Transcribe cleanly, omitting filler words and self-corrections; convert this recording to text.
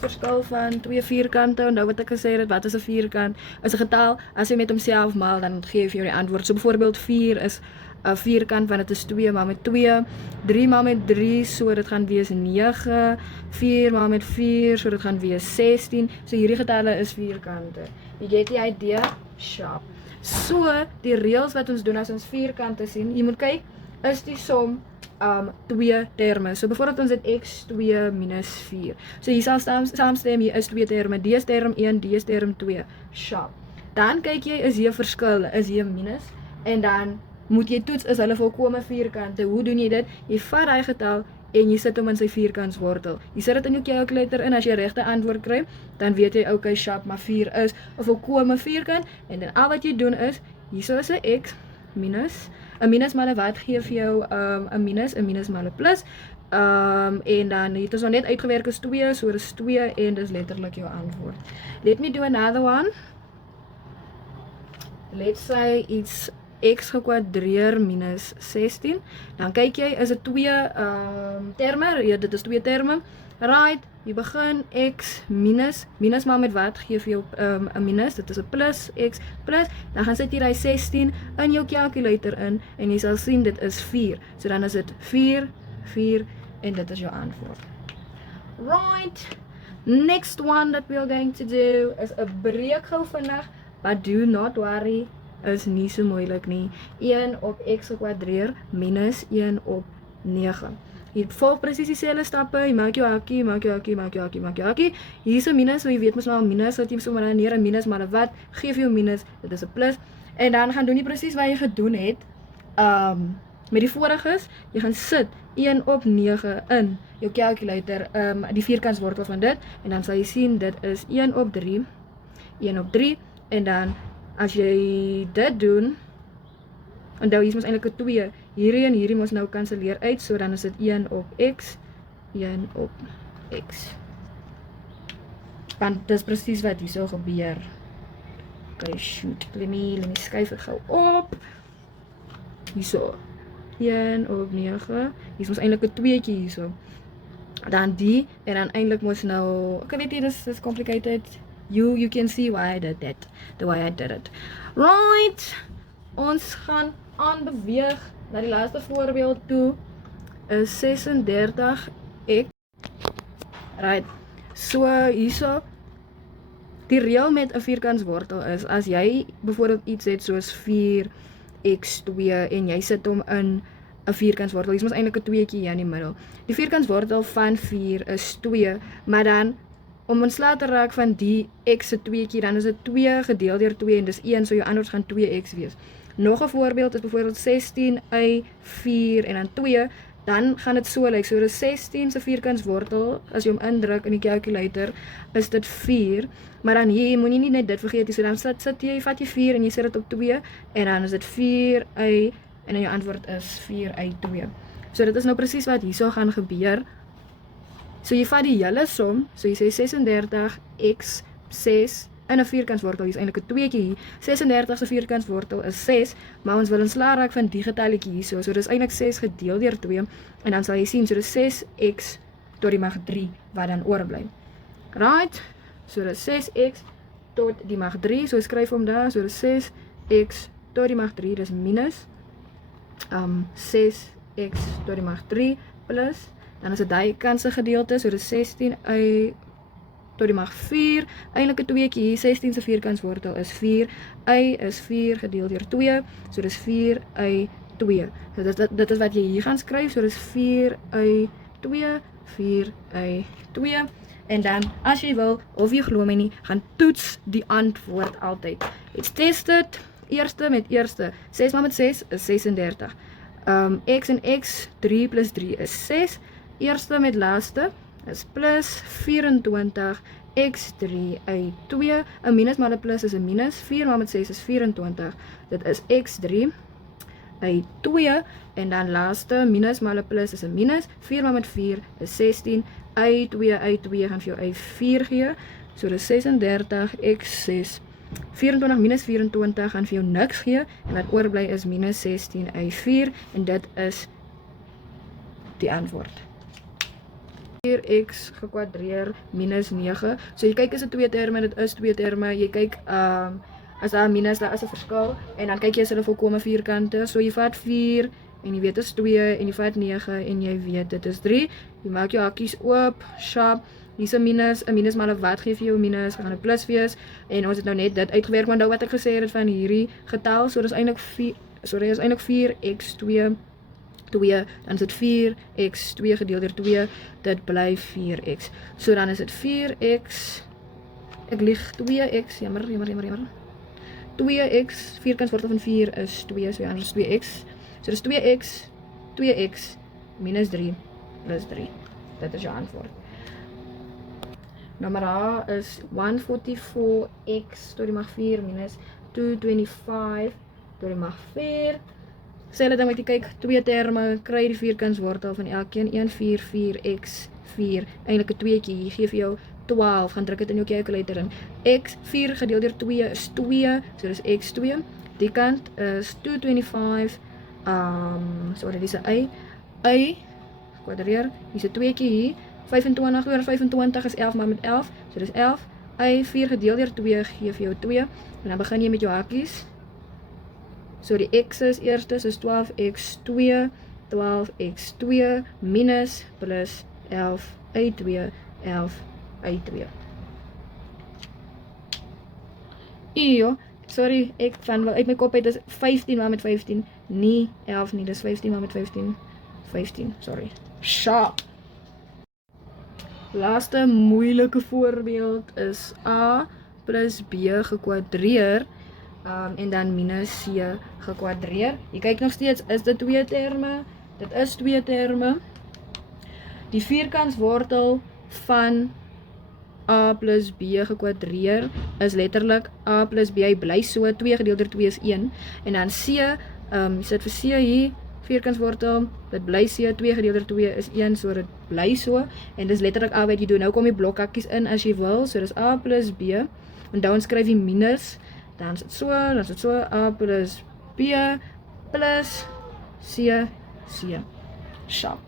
verskil van twee vierkante. Onthou wat ek gesê het, wat is 'n vierkant? Is 'n getal, as jy met homself maal, dan gee jy vir jou die antwoord. So byvoorbeeld 4 is 'n vierkant, want dit is 2 maal met 2, 3 maal met 3, so dit gaan wees 9, 4 maal met 4, so dit gaan wees 16. So hierdie getalle is vierkante. You get die idee? Sharp. So, die reëls wat ons doen as ons vierkante sien, jy moet kyk, is die som twee terme. So byvoorbeeld ons het x2 minus 4. So hier sal saamstem, hier is twee terme. Die is term 1, die is term 2. Sharp. Dan kyk jy, is hier verskil, is hier minus. En dan moet jy toets, is hulle volkome vierkante. Hoe doen jy dit? Jy vat die getal en jy sit hom in sy vierkantswortel. Jy sit dit in jou calculator in, as jy regte antwoord kry, dan weet jy, okay, sharp, maar 4 is 'n volkome vierkant. En dan al wat jy doen is, hierso is 'n x minus 'n minus maal 'n wat gee vir jou 'n minus maal 'n plus. En dan het ons nou net uitgewerk is 2, so dis 2 en dis letterlik jou antwoord. Let me do another one. Let's say iets x gekwadreer minus 16. Dan kyk jy, is dit twee terme? Ja, dit is twee terme. Right, jy begin x minus maal met wat gee vir jou 'n minus, dit is 'n plus, x plus, dan gaan sit jy die 16 in jou calculator in, en jy sal sien dit is 4, so dan is dit 4, en dit is jou antwoord. Right, next one that we are going to do is 'n breek gou vinnig, but do not worry, is nie so moeilik nie. 1 op x gekwadreer minus 1 op 9. Jy volg presies dieselfde stappe, jy maak jou hakkie, maak jou hakkie. Hier is 'n minus, so jy weet mos nou 'n minus, dat jy sommer neer 'n minus, maar 'n wat, geef jou minus, dit is 'n plus. En dan gaan doen jy presies wat jy gedoen het, met die voriges, jy gaan sit 1 op 9 in jou calculator, die vierkantswortel van dit, en dan sal jy sien, dit is 1 op 3, en dan, as jy dit doen, onthou, hier is mos eintlik 'n 2, hierdie en hierdie mos nou kanselleer uit, so dan is dit 1 op x, 1 op x. Want dis presies wat hier so gebeur. Okay, shoot, let me skuif dit gou op. Hierso, 1 op 9, hier is mos eintlik 'n 2tjie hierso. Dan die, en dan eintlik mos nou, ek weet nie, dis complicated. You can see why I did that, the way I did it. Right, ons gaan aanbeweeg na die laaste voorbeeld toe, is 36x. Right, so hierso, die reël met 'n vierkantswortel is, as jy byvoorbeeld iets het soos 4x2 en jy sit hom in 'n vierkantswortel, hier is mos eintlik 'n 2tjie hier in die middel. Die vierkantswortel van 4 is 2, maar dan om ontslae te raak van die x se 2tjie, dan is dit 2 gedeel deur 2 en dis 1, so jou antwoord gaan 2x wees. Nog 'n voorbeeld is byvoorbeeld 16y 4 en dan 2, dan gaan dit so lyk. So dis 16 se vierkantswortel, as jy hom indruk in die calculator, is dit 4, maar dan hier moenie nie net dit vergeet nie, so dan vat jy 4 en jy sit dit op 2, en dan is dit 4y, en dan jou antwoord is 4y2. So dit is nou presies wat hierso gaan gebeur. So jy vat die hele som, so jy sê 36x 6 in 'n vierkantswortel, hier is eintlik 'n 2tjie hier. 36 se vierkantswortel is 6, maar ons wil ontslae raak van die getalletjie hier, so dis eintlik 6 gedeel deur 2, en dan sal jy sien, so dis 6x tot die mag 3, wat dan oorbly. Right, so dis 6x tot die mag 3, so skryf hom daar, so dis 6x tot die mag 3, dis minus 6x tot die mag 3, plus, dan is dit die kantse gedeelte, so dis 16y tot die mag 4, eintlik 'n 2tjie hier, 16 se vierkantswortel is 4, y is 4 gedeel deur 2, so dis 4y2. So dit is wat jy hier gaan skryf, so dis 4y2, 4y2, en dan, as jy wil, of jy glo my nie, gaan toets die antwoord altyd. Let's test it, eerste met eerste, 6 maal met 6 is 36, x en x, 3 plus 3 is 6, eerste met laaste is plus 24 x3 y2, 'n minus maal 'n plus is 'n minus, 4 maal met 6 is 24, dit is x3 y2, en dan laaste, minus maal 'n plus is 'n minus, 4 maal met 4 is 16, y2 gaan vir jou y4 gee, so dis 36 x6, 24 minus 24 gaan vir jou niks gee, en wat oorbly is minus 16 y4, en dit is die antwoord. 4x gekwadreer minus 9. So jy kyk is dit 2 terme, dit is 2 terme. Jy kyk as daar minus, daar is 'n verskil en dan kyk jy as hulle volkome vierkante. So jy vat 4 en jy weet dit is 2 en jy vat 9 en jy weet dit is 3. Jy maak jou hakkies oop, sharp. Hier's 'n minus maar 'n wat gee vir jou minus, gaan 'n plus wees en ons het nou net dit uitgewerk, maar nou wat ek gesê het van hierdie getal, so dis eintlik 4x 2, dan is dit 4x 2 gedeel deur 2, dit bly 4x. So dan is dit 4x, ek lieg 2x, jammer. 2x, vierkantswortel van 4 is 2, so ja, anders is 2x. So dis 2x minus 3 plus 3. Dit is jou antwoord. Nommer A is 144x tot die mag 4 minus 225 tot die mag 4. Selfde ding wat jy kyk, 2 terme, kry die vierkantswortel van elkeen 144x 4, eintlik 'n 2tjie, hier gee vir jou 12, gaan druk dit in jou calculator in. X 4 gedeel deur 2 is 2, so dis x2. Die kant is 225, sorry, dis 'n y kwadreer, hier's 'n 2tjie hier. 25 oor 25 is 11 maar met 11, so dis 11. Y 4 gedeel deur 2 gee vir jou 2, en dan begin jy met jou hakkies. So die x is eerste, is 12x2, 12x2 minus plus 11y2, 11y2. Sorry, ek van uit my kop uit is 15 maar met 15, nie 11 nie, dis 15 maar met 15, 15, sorry. Sharp. Laaste moeilike voorbeeld is a plus b gekwadreer en dan minus c gekwadreer. Jy kyk nog steeds, is dit 2 terme? Dit is 2 terme. Die vierkantswortel van a plus b gekwadreer is letterlik a plus b, hy bly so, 2 gedeel deur 2 is 1. En dan c, jy sit vir c hier, vierkantswortel, dit bly c, 2 gedeel deur 2 is 1, so dit bly so, en dis letterlik a wat jy doen. Nou kom die blokhakkies in as jy wil, so dis a plus b, en dan skryf jy minus, dan is dit so, a plus b plus c, sharp.